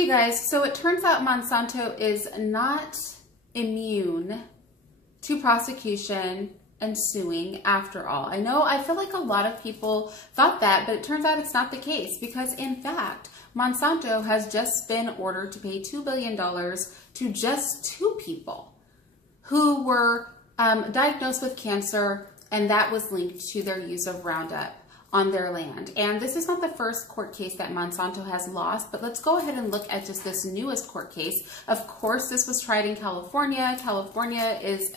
Okay guys, so it turns out Monsanto is not immune to prosecution and suing after all. I feel like a lot of people thought that, but it turns out it's not the case because in fact, Monsanto has just been ordered to pay $2 billion to just 2 people who were diagnosed with cancer, and that was linked to their use of Roundup on their land. And this is not the first court case that Monsanto has lost, but let's go ahead and look at just this newest court case. Of course, this was tried in California. California is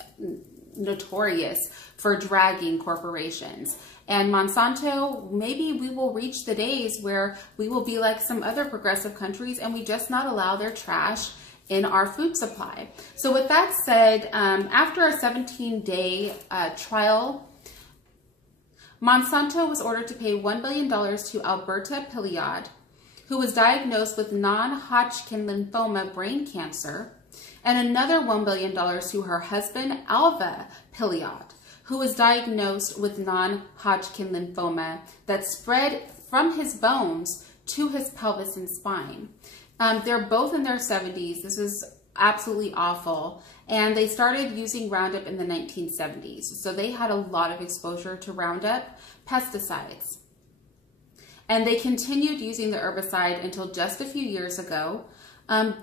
notorious for dragging corporations. And Monsanto, maybe we will reach the days where we will be like some other progressive countries and we just not allow their trash in our food supply. So with that said, after a 17-day trial, Monsanto was ordered to pay $1 billion to Alberta Piliad, who was diagnosed with non-Hodgkin lymphoma brain cancer, and another $1 billion to her husband, Alva Piliad, who was diagnosed with non-Hodgkin lymphoma that spread from his bones to his pelvis and spine. They're both in their 70s. This is absolutely awful. And they started using Roundup in the 1970s. So they had a lot of exposure to Roundup pesticides. And they continued using the herbicide until just a few years ago.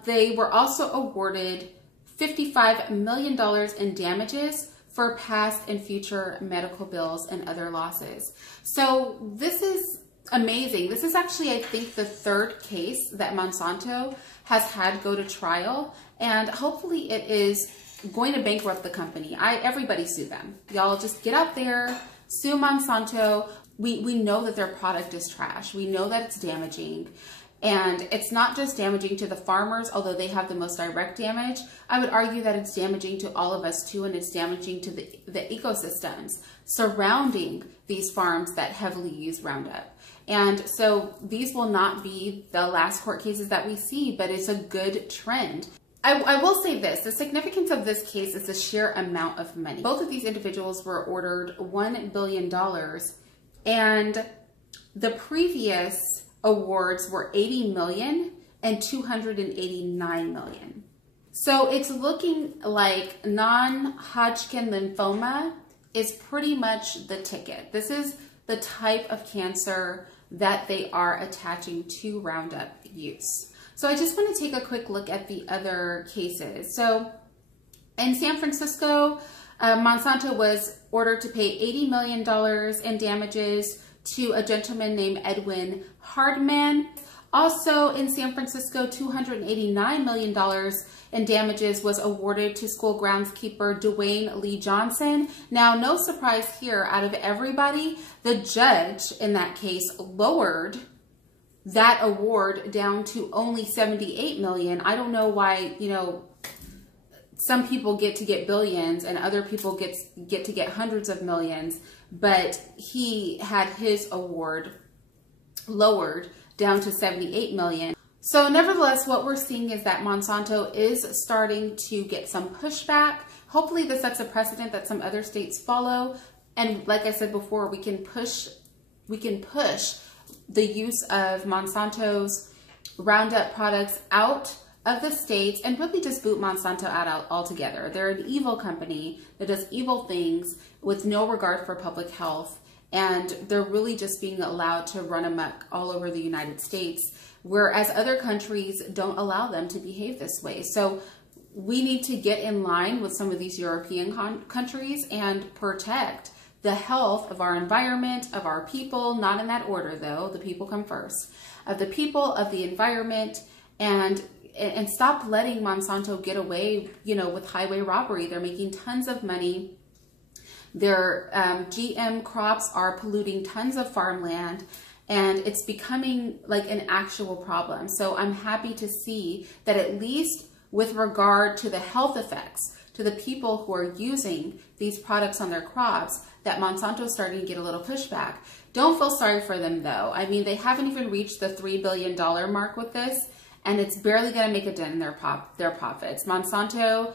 They were also awarded $55 million in damages for past and future medical bills and other losses. So this is amazing. This is actually, I think, the 3rd case that Monsanto has had go to trial, and hopefully it is going to bankrupt the company. Everybody sue them. Y'all just get out there, sue Monsanto. We know that their product is trash. We know that it's damaging. And it's not just damaging to the farmers, although they have the most direct damage. I would argue that it's damaging to all of us too, and it's damaging to the ecosystems surrounding these farms that heavily use Roundup. And so these will not be the last court cases that we see, but it's a good trend. I will say this, the significance of this case is the sheer amount of money. Both of these individuals were ordered $1 billion, and the previous awards were $80 million and $289 million. So it's looking like non-Hodgkin lymphoma is pretty much the ticket. This is the type of cancer that they are attaching to Roundup use. So I just want to take a quick look at the other cases. So in San Francisco, Monsanto was ordered to pay $80 million in damages to a gentleman named Edwin Hardman. Also in San Francisco, $289 million in damages was awarded to school groundskeeper Dwayne Lee Johnson. Now, no surprise here, out of everybody, the judge in that case lowered that award down to only $78 million. I don't know why, some people get to get billions and other people get to get hundreds of millions, but he had his award lowered down to $78 million. So nevertheless, what we're seeing is that Monsanto is starting to get some pushback. Hopefully this sets a precedent that some other states follow. And like I said before, we can push the use of Monsanto's Roundup products out of the states and really just boot Monsanto out altogether. They're an evil company that does evil things with no regard for public health. And they're really just being allowed to run amok all over the United States, whereas other countries don't allow them to behave this way. So we need to get in line with some of these European countries and protect the health of our environment, of our people, not in that order though, the people come first, of the people, of the environment, and stop letting Monsanto get away, with highway robbery. They're making tons of money. Their GM crops are polluting tons of farmland, and it's becoming like an actual problem. So I'm happy to see that at least with regard to the health effects to the people who are using these products on their crops, that Monsanto's starting to get a little pushback. Don't feel sorry for them though. I mean, they haven't even reached the $3 billion mark with this, and it's barely going to make a dent in their profits. Monsanto,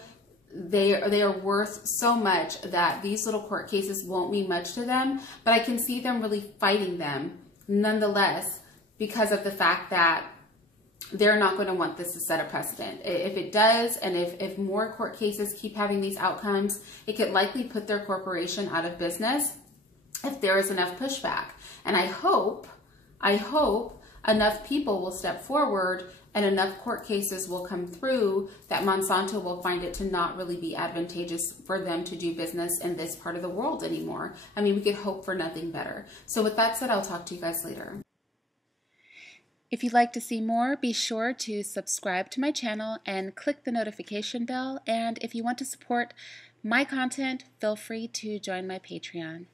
they are worth so much that these little court cases won't mean much to them, but I can see them really fighting them nonetheless because of the fact that they're not going to want this to set a precedent. If it does, and if more court cases keep having these outcomes, it could likely put their corporation out of business if there is enough pushback. And I hope enough people will step forward and enough court cases will come through that Monsanto will find it to not really be advantageous for them to do business in this part of the world anymore. I mean, we could hope for nothing better. So with that said, I'll talk to you guys later. If you'd like to see more, be sure to subscribe to my channel and click the notification bell. And if you want to support my content, feel free to join my Patreon.